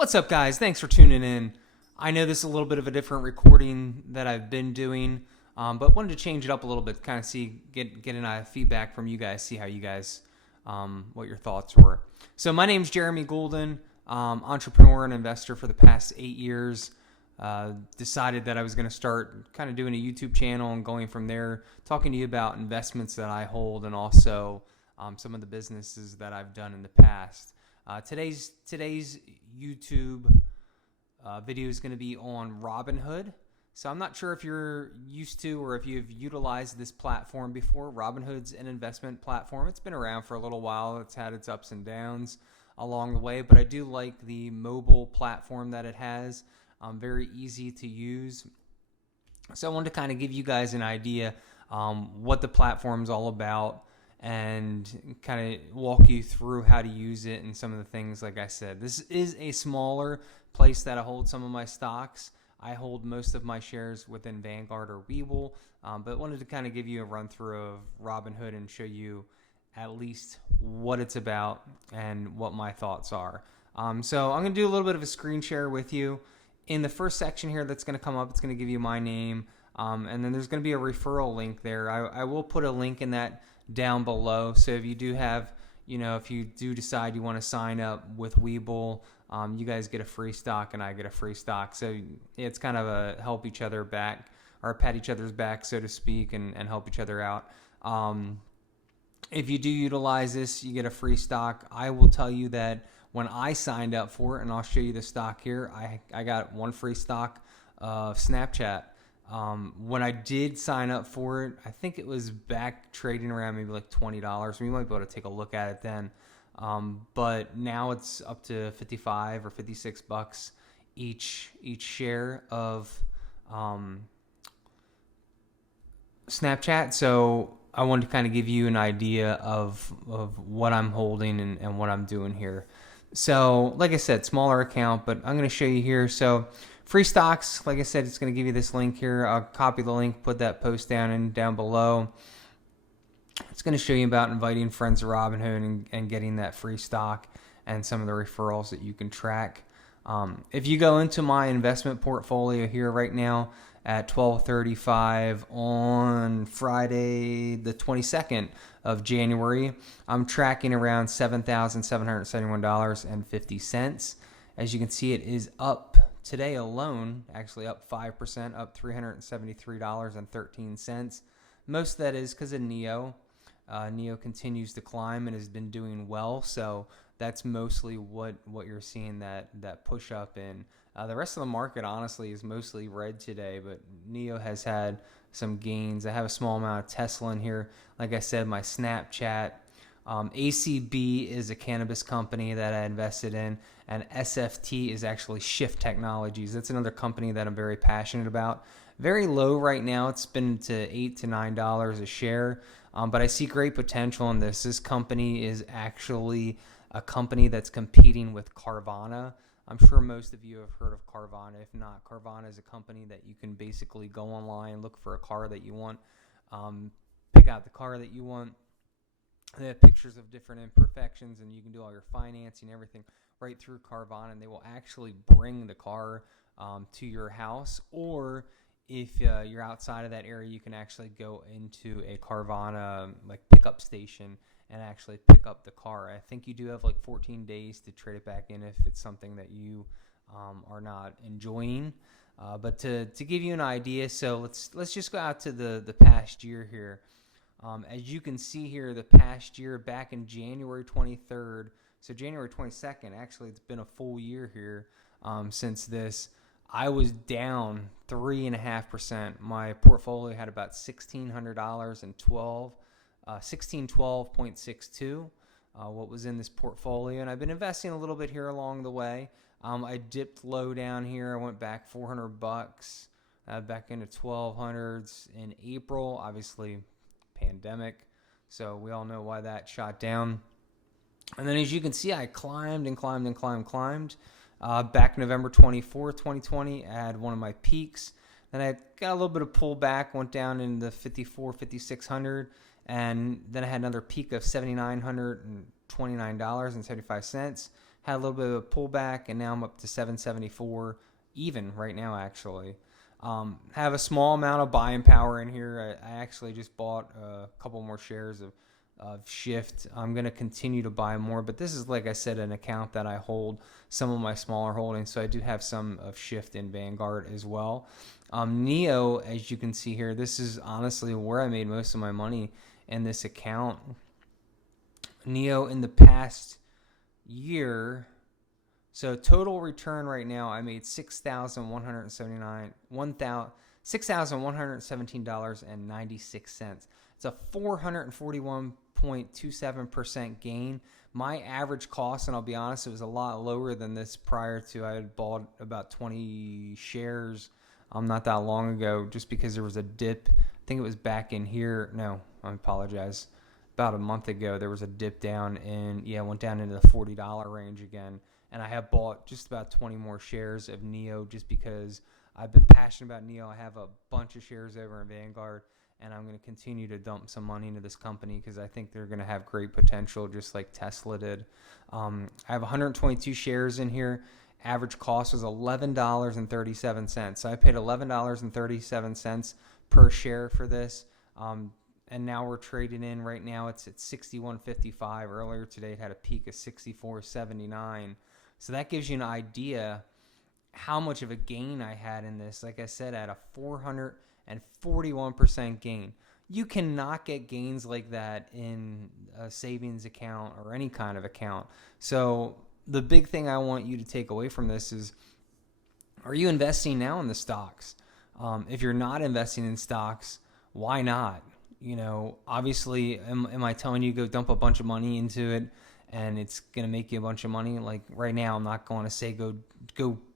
What's up, guys? Thanks for tuning in. I know this is a little bit of a different recording that I've been doing, but wanted to change it up a little bit, kind of get an feedback from you guys, see how you guys, what your thoughts were. So my name's Jeremy Goulden, entrepreneur and investor for the past 8 years. Decided that I was going to start kind of doing a YouTube channel and going from there, talking to you about investments that I hold and also some of the businesses that I've done in the past. Today's YouTube video is going to be on Robinhood. So I'm not sure if you're used to or if you've utilized this platform before. Robinhood's an investment platform. It's been around for a little while. It's had its ups and downs along the way, but I do like the mobile platform that it has. Very easy to use. So I wanted to kind of give you guys an idea what the platform's all about, and kind of walk you through how to use it and some of the things. Like I said, this is a smaller place that I hold some of my stocks. I hold most of my shares within Vanguard or Webull, but wanted to kind of give you a run through of Robinhood and show you at least what it's about and what my thoughts are. So I'm going to do a little bit of a screen share with you. In the first section here that's going to come up, it's going to give you my name, and then there's going to be a referral link there. I will put a link in that down below. So if you do have, if you do decide you want to sign up with Webull, you guys get a free stock and I get a free stock. So it's kind of a help each other back, or pat each other's back, so to speak, and help each other out. If you do utilize this, you get a free stock. I will tell you that when I signed up for it, and I'll show you the stock here, I got one free stock of Snapchat. When I did sign up for it, I think it was back trading around maybe like $20. We might be able to take a look at it then. But now it's up to 55 or 56 bucks each share of Snapchat. So I wanted to kind of give you an idea of what I'm holding and what I'm doing here. So like I said, smaller account, but I'm going to show you here. So free stocks, like I said, it's going to give you this link here. I'll copy the link, put that post down below. It's going to show you about inviting friends to Robinhood and getting that free stock and some of the referrals that you can track. If you go into my investment portfolio here right now at 12:35 on Friday, the 22nd of January, I'm tracking around $7,771.50. As you can see, it is up today alone, actually up 5%, up $373.13. Most of that is because of NEO. NEO continues to climb and has been doing well, so that's mostly what you're seeing that push up in. The rest of the market, honestly, is mostly red today, but NEO has had some gains. I have a small amount of Tesla in here. Like I said, my Snapchat. ACB is a cannabis company that I invested in, and SFT is actually Shift Technologies. That's another company that I'm very passionate about. Very low right now. It's been to $8 to $9 a share, but I see great potential in this. This company is actually a company that's competing with Carvana. I'm sure most of you have heard of Carvana. If not, Carvana is a company that you can basically go online, look for a car that you want, pick out the car that you want. They have pictures of different imperfections, and you can do all your financing and everything right through Carvana, and they will actually bring the car to your house. Or if you're outside of that area, you can actually go into a Carvana pickup station and actually pick up the car. I think you do have 14 days to trade it back in if it's something that you are not enjoying. But to give you an idea, so let's just go out to the past year here. As you can see here, the past year, back in January 23rd, so January 22nd, actually it's been a full year here since this, I was down 3.5%. My portfolio had about $1,600 $1612.62 what was in this portfolio, and I've been investing a little bit here along the way. I dipped low down here. I went back 400 bucks back into 1200s in April. Obviously pandemic, so we all know why that shot down. And then as you can see, I climbed and climbed and climbed. Back November 24th, 2020, I had one of my peaks. Then I got a little bit of pullback, went down in the 5600, and then I had another peak of $7,929.75. Had a little bit of a pullback, and now I'm up to 774 even right now, actually. Have a small amount of buying power in here. I actually just bought a couple more shares of Shift. I'm going to continue to buy more, but this is, like I said, an account that I hold some of my smaller holdings, so I do have some of Shift in Vanguard as well. Neo, as you can see here, this is honestly where I made most of my money in this account. Neo in the past year, so total return right now, I made $6,117.96. It's a 441.27% gain. My average cost, and I'll be honest, it was a lot lower than this prior to, I had bought about 20 shares not that long ago, just because there was a dip. I think it was back in here. No, I apologize. About a month ago, there was a dip down and went down into the $40 range again. And I have bought just about 20 more shares of Neo just because I've been passionate about Neo. I have a bunch of shares over in Vanguard, and I'm going to continue to dump some money into this company because I think they're going to have great potential, just like Tesla did. I have 122 shares in here. Average cost was $11.37. So I paid $11.37 per share for this. And now we're trading in right now. It's at 61.55. Earlier today, it had a peak of 64.79. So that gives you an idea how much of a gain I had in this. Like I said, at a 441% gain. You cannot get gains like that in a savings account or any kind of account. So the big thing I want you to take away from this is, are you investing now in the stocks? If you're not investing in stocks, why not? Obviously, am I telling you go dump a bunch of money into it and it's going to make you a bunch of money? Like right now, I'm not going to say go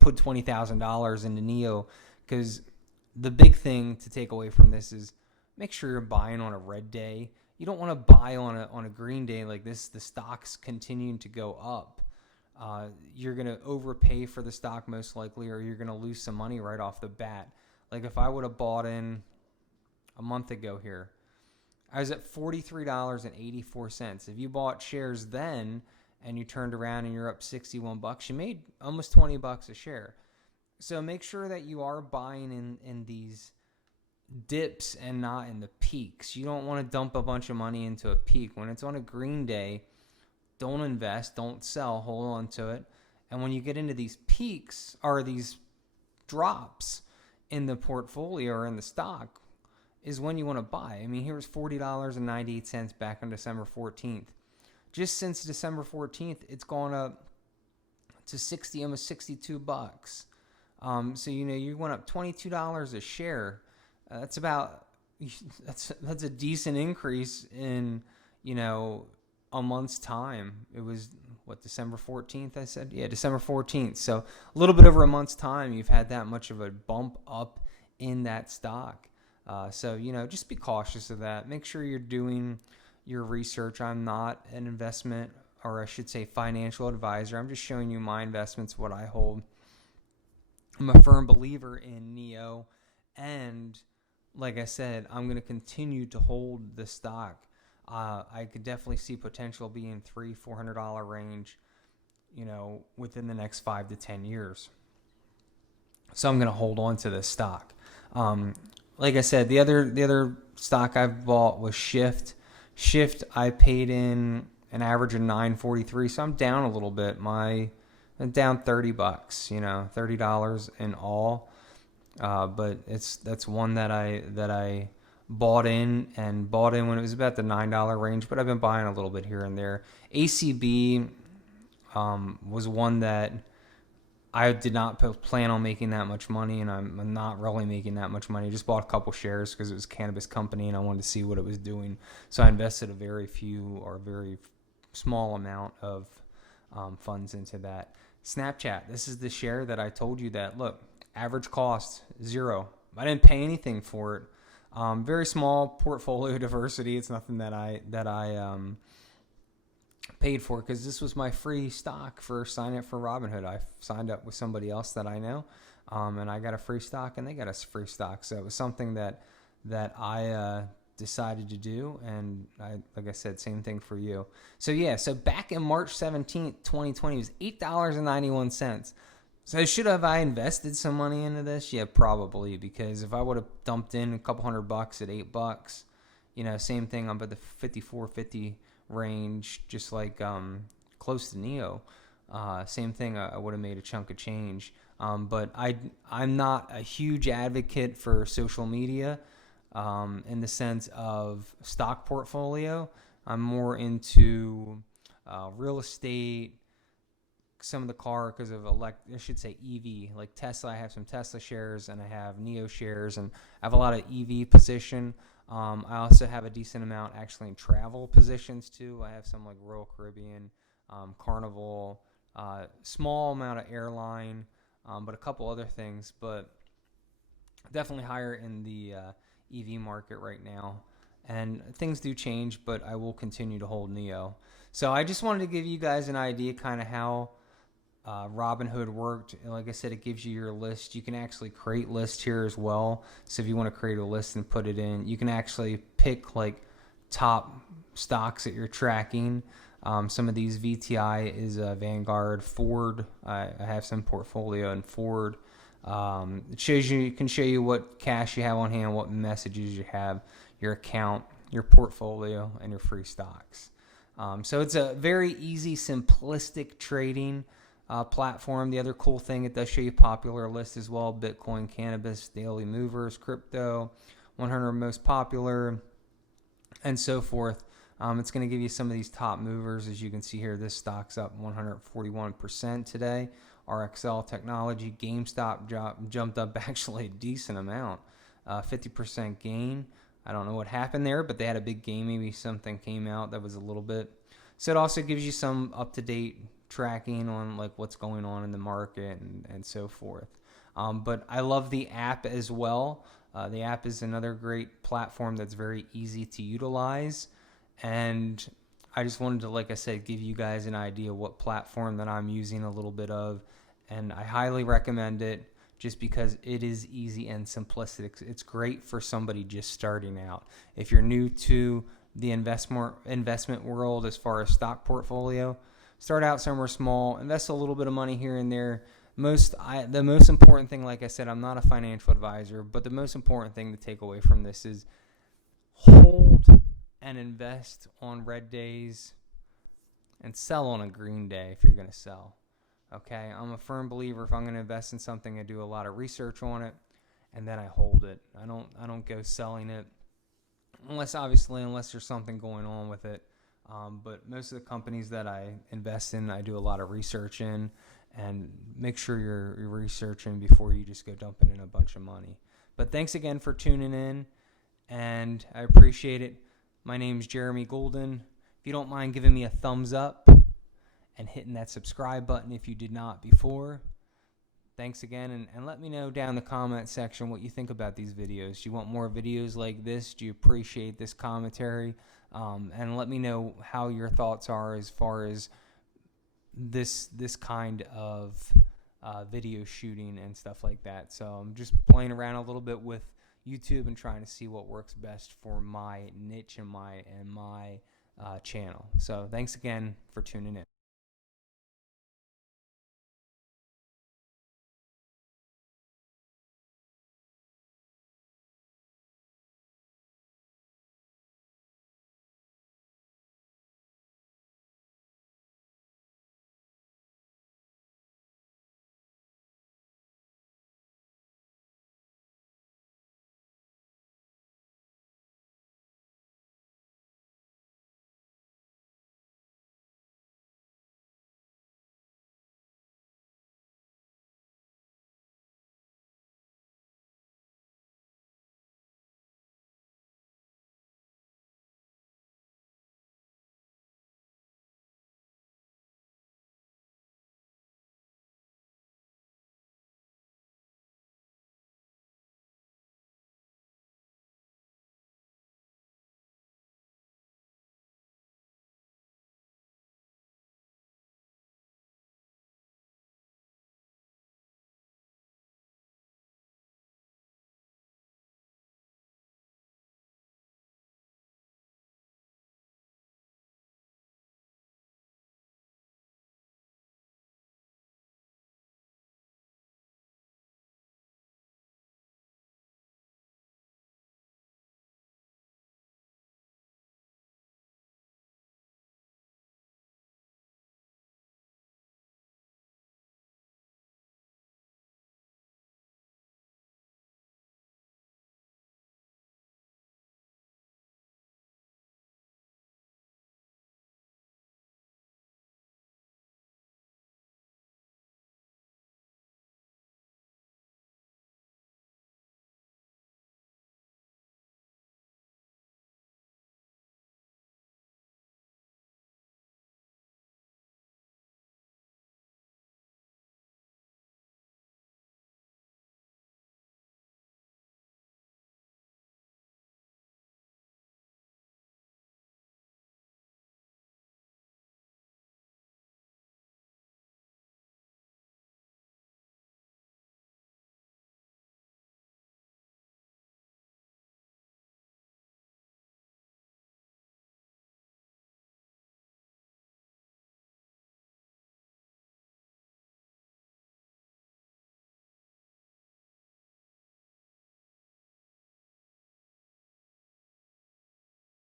put $20,000 into Neo, because the big thing to take away from this is make sure you're buying on a red day. You don't want to buy on a green day like this. The stock's continuing to go up. You're going to overpay for the stock most likely, or you're going to lose some money right off the bat. Like if I would have bought in a month ago here, I was at $43.84. If you bought shares then and you turned around and you're up $61, you made almost $20 a share. So make sure that you are buying in these dips and not in the peaks. You don't want to dump a bunch of money into a peak. When it's on a green day, don't invest, don't sell, hold on to it. And when you get into these peaks or these drops in the portfolio or in the stock, is when you want to buy. I mean, here's $40.98 back on December 14th. Just since December 14th, it's gone up to almost $62. So you went up $22 a share. That's a decent increase in a month's time. It was December 14th, I said? Yeah, December 14th. So a little bit over a month's time, you've had that much of a bump up in that stock. So just be cautious of that. Make sure you're doing your research. I'm not an investment, or I should say financial advisor. I'm just showing you my investments, what I hold. I'm a firm believer in Neo, and like I said, I'm going to continue to hold the stock. I could definitely see potential being $300-$400 range, within the next 5 to 10 years. So I'm going to hold on to this stock. Like I said, the other stock I've bought was Shift. Shift, I paid in an average of $9.43, so I'm down a little bit. I'm down $30, $30 in all. But that's one that I bought in when it was about the $9 range. But I've been buying a little bit here and there. ACB was one that I did not plan on making that much money, and I'm not really making that much money. I just bought a couple shares because it was a cannabis company, and I wanted to see what it was doing. So I invested a very small amount of funds into that. Snapchat, this is the share that I told you that, look, average cost, 0. I didn't pay anything for it. Very small portfolio diversity. It's nothing that I paid for, because this was my free stock for sign up for Robinhood. I signed up with somebody else that I know, and I got a free stock, and they got a free stock. So it was something that I decided to do, and like I said, same thing for you. So yeah, so back in March 17th, 2020, it was $8.91. So should have I invested some money into this? Yeah, probably, because if I would have dumped in a couple $100 at $8, same thing. I'm at the 54.50 range, just like close to Neo. Same thing. I would have made a chunk of change. But I'm not a huge advocate for social media in the sense of stock portfolio. I'm more into real estate, some of the car because of I should say EV, like Tesla. I have some Tesla shares and I have Neo shares, and I have a lot of EV position. I also have a decent amount actually in travel positions too. I have some like Royal Caribbean, Carnival, small amount of airline, but a couple other things, but definitely higher in the EV market right now. And things do change, but I will continue to hold Neo. So I just wanted to give you guys an idea kind of how Robinhood worked. Like I said, it gives you your list. You can actually create lists here as well. So if you want to create a list and put it in, you can actually pick like top stocks that you're tracking. Some of these VTI is Vanguard, Ford. I have some portfolio in Ford. It can show you what cash you have on hand, what messages you have, your account, your portfolio, and your free stocks. So it's a very easy, simplistic trading platform. The other cool thing, it does show you popular lists as well: Bitcoin, cannabis, daily movers, crypto, 100 most popular, and so forth. It's going to give you some of these top movers. As you can see here, this stock's up 141% today. RXL Technology, GameStop jumped up actually a decent amount, 50% gain. I don't know what happened there, but they had a big gain. Maybe something came out that was a little bit. So it also gives you some up-to-date tracking on like what's going on in the market and so forth. But I love the app as well. The app is another great platform that's very easy to utilize. And I just wanted to, like I said, give you guys an idea what platform that I'm using a little bit of. And I highly recommend it just because it is easy and simplistic. It's great for somebody just starting out. If you're new to the investment world as far as stock portfolio, start out somewhere small, invest a little bit of money here and there. The most important thing, like I said, I'm not a financial advisor, but the most important thing to take away from this is hold and invest on red days and sell on a green day if you're going to sell. Okay, I'm a firm believer if I'm going to invest in something, I do a lot of research on it and then I hold it. I don't go selling it unless there's something going on with it. But most of the companies that I invest in, I do a lot of research in, and make sure you're researching before you just go dumping in a bunch of money. But thanks again for tuning in, and I appreciate it. My name's Jeremy Golden. If you don't mind giving me a thumbs up and hitting that subscribe button if you did not before. Thanks again, and let me know down in the comment section what you think about these videos. Do you want more videos like this? Do you appreciate this commentary? And let me know how your thoughts are as far as this kind of video shooting and stuff like that. So I'm just playing around a little bit with YouTube and trying to see what works best for my niche and my channel. So thanks again for tuning in.